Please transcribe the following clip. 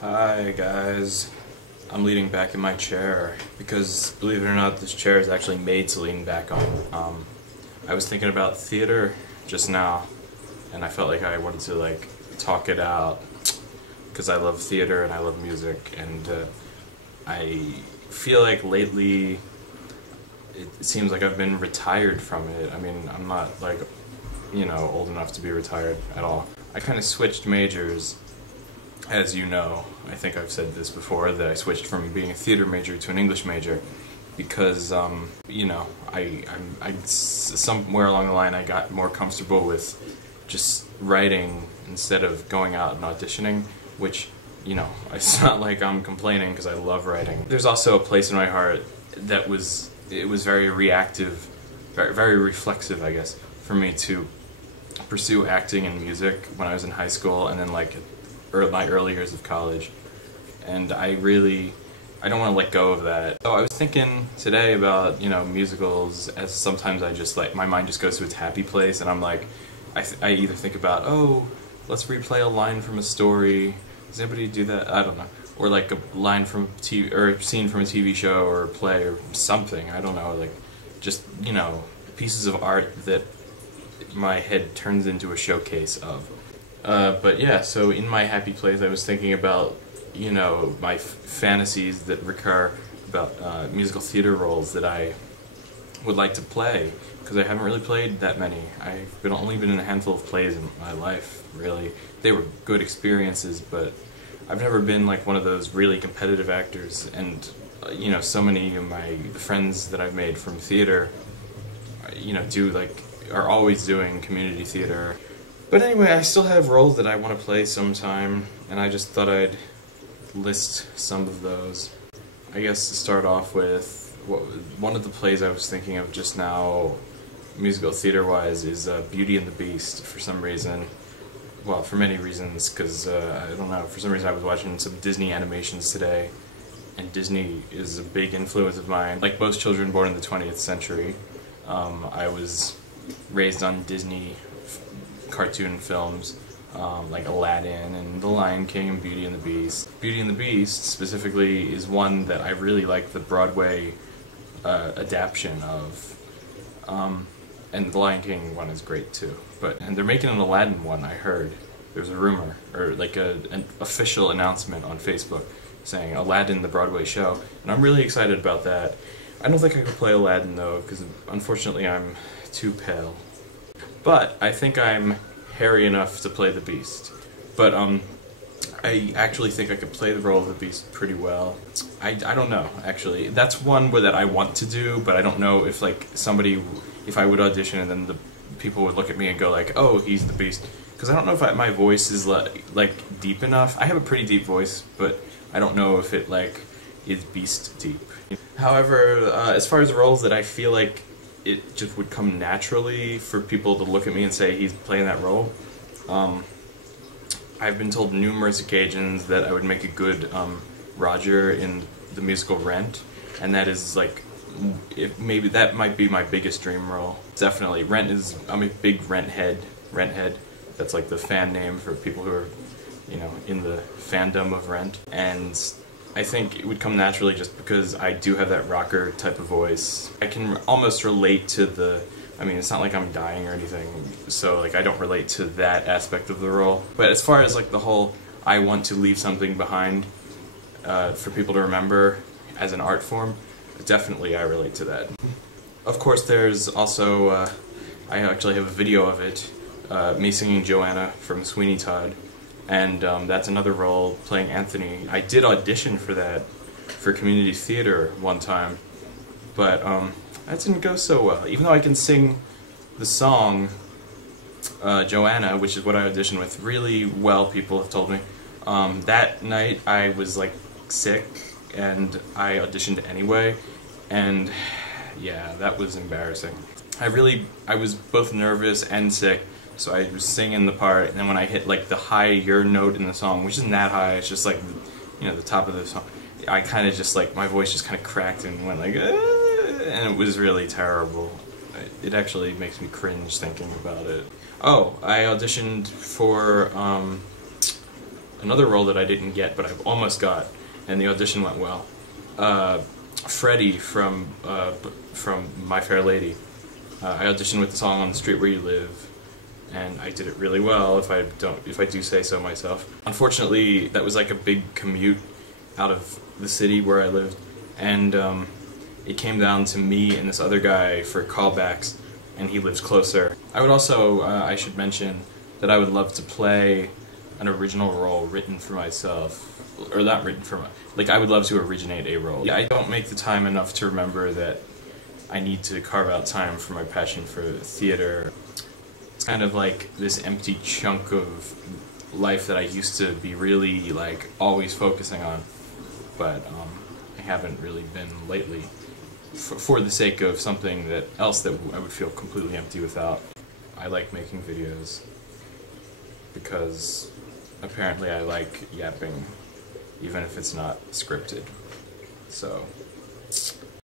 Hi guys, I'm leaning back in my chair because, believe it or not, this chair is actually made to lean back on. I was thinking about theater just now, and I felt like I wanted to talk it out because I love theater and I love music, and I feel like lately it seems like I've been retired from it. I mean, I'm not old enough to be retired at all. I kind of switched majors. As you know, I think I've said this before, that I switched from being a theater major to an English major because, somewhere along the line I got more comfortable with just writing instead of going out and auditioning, which, it's not like I'm complaining because I love writing. There's also a place in my heart that was very reactive, very reflexive, I guess, for me to pursue acting and music when I was in high school and then my early years of college, and I don't want to let go of that. So I was thinking today about musicals, as sometimes I just my mind just goes to its happy place, and I'm like, I either think about, oh, let's replay a line from a story. Does anybody do that? I don't know. Or like a line from TV or a scene from a TV show or a play or something. I don't know. Just pieces of art that my head turns into a showcase of. But yeah, so in my happy place I was thinking about, my fantasies that recur about musical theater roles that I would like to play, because I haven't really played that many. I've only been in a handful of plays in my life, really. They were good experiences, but I've never been one of those really competitive actors, and so many of my friends that I've made from theater, are always doing community theater. But anyway, I still have roles that I want to play sometime, and I just thought I'd list some of those. I guess to start off with, one of the plays I was thinking of just now, musical theater-wise, is Beauty and the Beast, for some reason. Well, for many reasons, because, I don't know, for some reason I was watching some Disney animations today, and Disney is a big influence of mine. Like most children born in the 20th century, I was raised on Disney cartoon films, like Aladdin and The Lion King and Beauty and the Beast. Beauty and the Beast, specifically, is one that I really like the Broadway adaptation of. And The Lion King one is great too. And they're making an Aladdin one, I heard. There's a rumor, or an official announcement on Facebook saying Aladdin the Broadway show, and I'm really excited about that. I don't think I could play Aladdin though, because unfortunately I'm too pale. But I think I'm hairy enough to play the Beast. But I actually think I could play the role of the Beast pretty well. I don't know, actually. That's one that I want to do, but I don't know if if I would audition and then the people would look at me and go oh, he's the Beast. Because I don't know if my voice is deep enough. I have a pretty deep voice, but I don't know if it is Beast deep. However, as far as roles that I feel like it just would come naturally for people to look at me and say he's playing that role, I've been told numerous occasions that I would make a good Roger in the musical Rent, and that is maybe that might be my biggest dream role. Definitely, I'm a big Rent head. That's the fan name for people who are, in the fandom of Rent, and I think it would come naturally just because I do have that rocker type of voice. I can almost relate to it's not like I'm dying or anything, so I don't relate to that aspect of the role. But as far as the whole, I want to leave something behind for people to remember as an art form, definitely I relate to that. Of course, there's also, I actually have a video of it, me singing Joanna from Sweeney Todd. And that's another role, playing Anthony. I did audition for that, for community theater one time, but that didn't go so well. Even though I can sing the song Joanna, which is what I auditioned with, really well, people have told me. That night I was sick, and I auditioned anyway, and yeah, that was embarrassing. I was both nervous and sick. So I was singing the part, and then when I hit the higher note in the song, which isn't that high, it's just the top of the song, I kind of just my voice just kind of cracked and went and it was really terrible. It actually makes me cringe thinking about it. Oh, I auditioned for another role that I didn't get, but I almost got, and the audition went well. Freddie from My Fair Lady. I auditioned with the song "On the Street Where You Live," and I did it really well, if I do say so myself. Unfortunately, that was like a big commute out of the city where I lived, and it came down to me and this other guy for callbacks, and he lives closer. I would also, I should mention that I would love to play an original role written for myself, or not written for like I would love to originate a role. I don't make the time enough to remember that I need to carve out time for my passion for theater. It's kind of like this empty chunk of life that I used to be really like always focusing on, but I haven't really been lately, for the sake of something else that I would feel completely empty without. I like making videos because apparently I like yapping, even if it's not scripted. So